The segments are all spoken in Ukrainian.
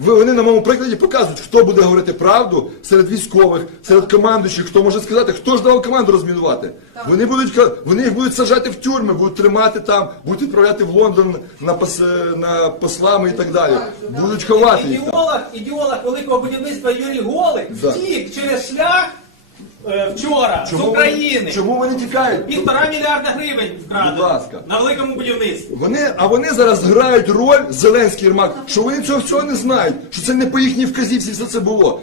Вони на моєму прикладі показують, хто буде говорити правду серед військових, серед командуючих, хто може сказати, хто ж дав команду розмінувати. Вони будуть вони їх будуть сажати в тюрми, будуть тримати там, будуть відправляти в Лондон на пос, на послами і так далі. Будуть ховати їх. Ідеолог, ідеолог великого будівництва Юрій Голик Да. втік через шлях е, вчора з Чому України. вони, чому вони тікають? Півтора мільярда гривень вкрадено Будь ласка. на великому будівництві. Вони, а вони зараз грають роль Зеленський Єрмак, що вони цього всього не знають, що це не по їхній вказівці все це було.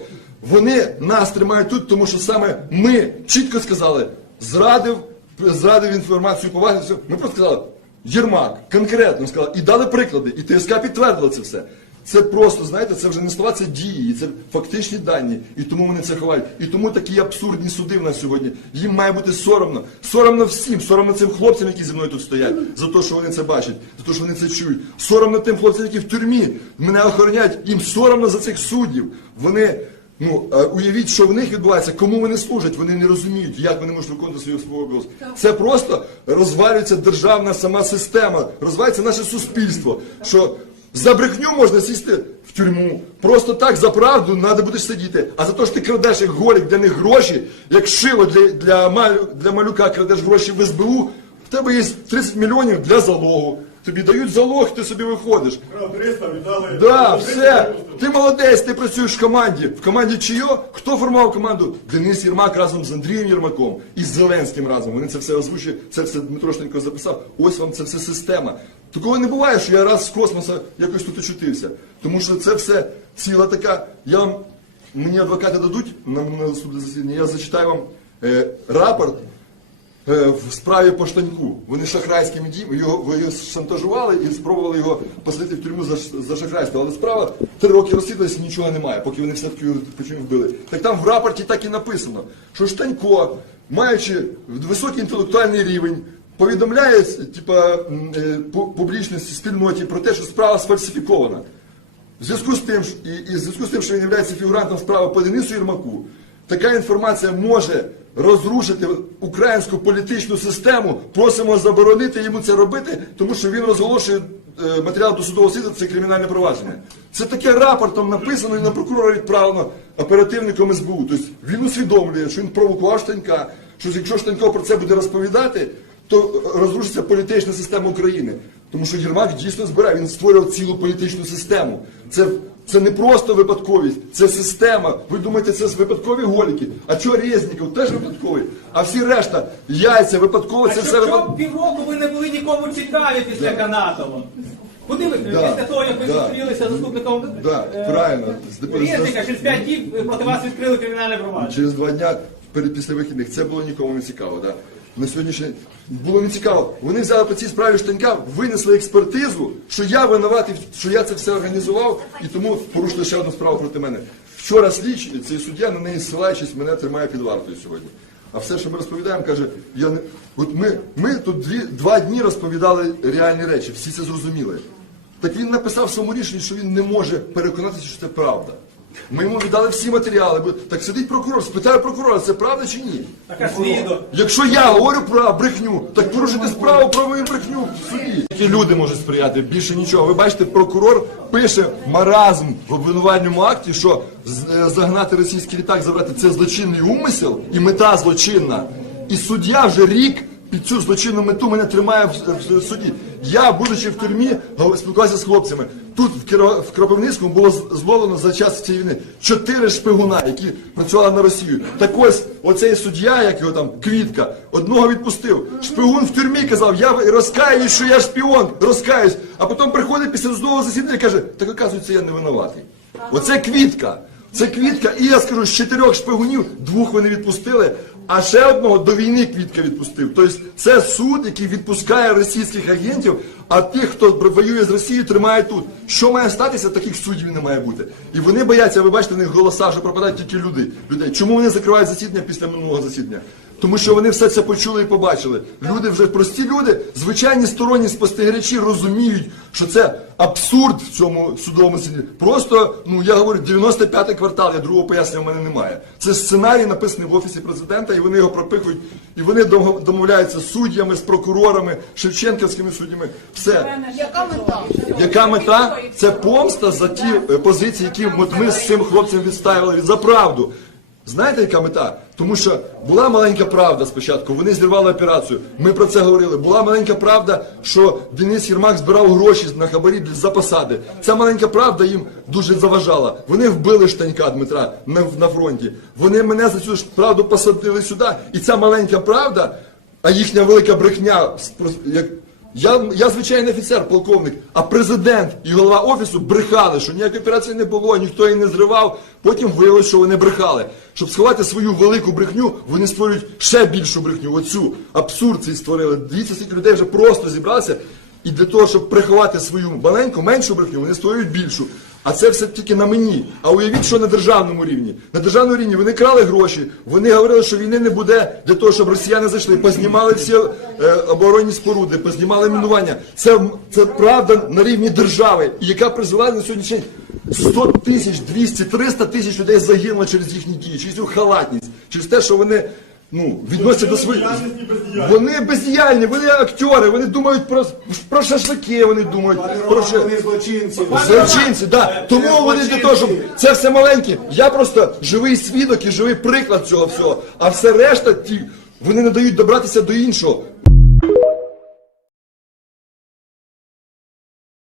Вони нас тримають тут, тому що саме ми чітко сказали, зрадив, зрадив інформацію поваги. все. Ми просто сказали, Єрмак, конкретно сказали, і дали приклади, і ТСК підтвердила це все. Це просто, знаєте, це вже не слова, це дії, це фактичні дані. І тому вони це ховають. І тому такі абсурдні суди в нас сьогодні. Їм має бути соромно. Соромно всім, соромно цим хлопцям, які зі мною тут стоять, за те, що вони це бачать, за те, що вони це чують. Соромно тим хлопцям, які в тюрмі мене охороняють. Їм соромно за цих суддів. Вони. Ну, е, уявіть, що в них відбувається, кому вони служать, вони не розуміють, як вони можуть виконувати свій свій обов'язок. Це просто розвалюється державна сама система, розвалюється наше суспільство. Що за брехню можна сісти в тюрму. Просто так за правду треба будеш сидіти. А за те, що ти крадеш як голік для них гроші, як шило для, для, малю, для малюка крадеш гроші в СБУ, в тебе є 30 мільйонів для залогу. Тобі дають залог, ти собі виходиш. Брав 300, віддали. Да, все. Ти молодець, ти працюєш в команді. В команді чийо? Хто формував команду? Денис Єрмак разом з Андрієм Єрмаком і з Зеленським разом. Вони це все озвучують, це все Дмитро Штенько записав. Ось вам це все система. Такого не буває, що я раз з космоса якось тут очутився. Тому що це все ціла така. Я вам мені адвокати дадуть на, на суді засідання, я зачитаю вам е, рапорт в справі по штаньку. Вони шахрайськими діями його, його шантажували і спробували його посадити в тюрму за, за шахрайство. Але справа три роки розслідувалася, нічого немає, поки вони все-таки його почему вбили. Так там в рапорті так і написано, що Штанько, маючи високий інтелектуальний рівень, повідомляє типа, е, пу- публічності спільноті про те, що справа сфальсифікована. В зв'язку з тим, і, і зв'язку з тим, що він є фігурантом справи по Денису Єрмаку, така інформація може розрушити українську політичну систему. Просимо заборонити йому це робити, тому що він розголошує е, матеріал досудового слідства, це кримінальне провадження. Це таке рапортом написано і на прокурора відправлено оперативником СБУ. Тобто він усвідомлює, що він провокував Штанька, що якщо Штанько про це буде розповідати, то розрушиться політична система України. Тому що Єрмак дійсно збирає, він створював цілу політичну систему. Це, це не просто випадковість, це система. Ви думаєте, це випадкові голіки? А чого Резніков теж випадковий? А всі решта, яйця, випадково, А це все випадково. півроку ви не були нікому цікаві після Канатова? Куди ви Да, після того, як ви да. зустрілися з заступником Да, е, правильно. Резника, через 5 днів проти вас відкрили кримінальне провадження? Через два дня після вихідних. Це було нікому не цікаво. Да. На сьогоднішній було не цікаво. Вони взяли по цій справі штанька, винесли експертизу, що я винуватий, що я це все організував, і тому порушили ще одну справу проти мене. Вчора слідчий, цей суддя на неї ссилаючись, мене тримає під вартою сьогодні. А все, що ми розповідаємо, каже, я не от ми, ми тут дві, два дні розповідали реальні речі, всі це зрозуміли. Так він написав в своєму рішенні, що він не може переконатися, що це правда. Ми йому віддали всі матеріали. Так сидить прокурор, спитає прокурора, це правда чи ні? Так, а свідок? Якщо я говорю про брехню, так порушити справу про мою брехню в суді. Які люди можуть сприяти, більше нічого. Ви бачите, прокурор пише маразм в обвинувальному акті, що е, загнати російський літак, забрати це злочинний умисел і мета злочинна. І суддя вже рік під цю злочинну мету мене тримає в, в- суді. Я, будучи в тюрмі, спілкувався з хлопцями. Тут в, Кропивницькому було зловлено за час цієї війни чотири шпигуна, які працювали на Росію. Так ось оцей суддя, як його там квітка, одного відпустив. Шпигун в тюрмі казав, я розкаюсь, що я шпіон, розкаюсь. А потім приходить після судового засідання і каже, так оказується, я не винуватий. Оце квітка. Це квітка, і я скажу, з чотирьох шпигунів двох вони відпустили, а ще одного до війни квітка відпустив. Тобто це суд, який відпускає російських агентів, а тих, хто воює з Росією, тримає тут. Що має статися, таких суддів не має бути. І вони бояться, ви бачите, в них голоса, що пропадають тільки люди. людей. Чому вони закривають засідання після минулого засідання? Тому що вони все це почули і побачили. Люди вже прості люди, звичайні сторонні спостерігачі розуміють, що це абсурд в цьому судовому суді. Просто, ну я говорю, 95-й квартал, я другого пояснення в мене немає. Це сценарій написаний в офісі президента, і вони його пропихують, і вони домовляються з суддями, з прокурорами, шевченківськими суддями. Все. Яка мета? Яка мета? Це помста за ті е, позиції, які ми з цим хлопцем відставили за правду. Знаєте, яка мета? Тому що була маленька правда спочатку, вони зірвали операцію. Ми про це говорили. Була маленька правда, що Денис Єрмак збирав гроші на хабарі за посади. Ця маленька правда їм дуже заважала. Вони вбили штанька Дмитра на, на фронті. Вони мене за цю правду посадили сюди. І ця маленька правда, а їхня велика брехня, як я, я звичайний офіцер, полковник, а президент і голова офісу брехали, що ніякої операції не було, ніхто її не зривав. Потім виявилось, що вони брехали. Щоб сховати свою велику брехню, вони створюють ще більшу брехню. Оцю абсурд цей створили. Дивіться, скільки людей вже просто зібралися. І для того, щоб приховати свою маленьку, меншу брехню, вони створюють більшу. А це все тільки на мені. А уявіть, що на державному рівні. На державному рівні вони крали гроші, вони говорили, що війни не буде для того, щоб росіяни зайшли. Познімали всі е, оборонні споруди, познімали мінування. Це, це правда на рівні держави, яка призвела на сьогоднішній день 100 тисяч, 200, 300 тисяч людей загинуло через їхні дії, через їх халатність, через те, що вони. Ну, відносяться до своїх. Вони бездіяльні, вони актери, вони думають про, про шашлики, вони думають про що. Вони злочинці. Злочинці, да. Тому вони для того, щоб це все маленьке. Я просто живий свідок і живий приклад цього всього. А все решта, ті, вони не дають добратися до іншого.